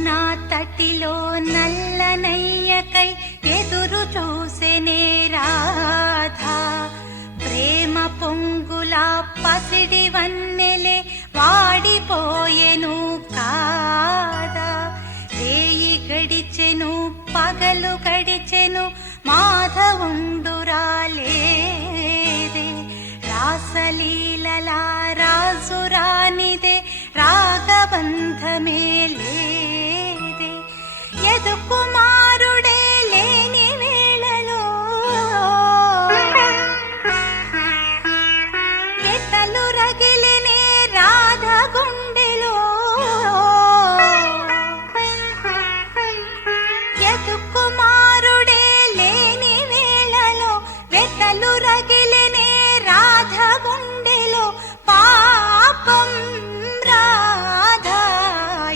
యమునా తటిలో నల్లనయ్యకై ఎదురు చూసెనే రాధా. ప్రేమ పొంగులా పసిడి వన్నెలే వాడిపోయెను కాదా. రేయి గడిచెను పగలు గడిచెను మాధవుండురాలేదే. రాసలీలలా రాజురానిదే రాగబంధమే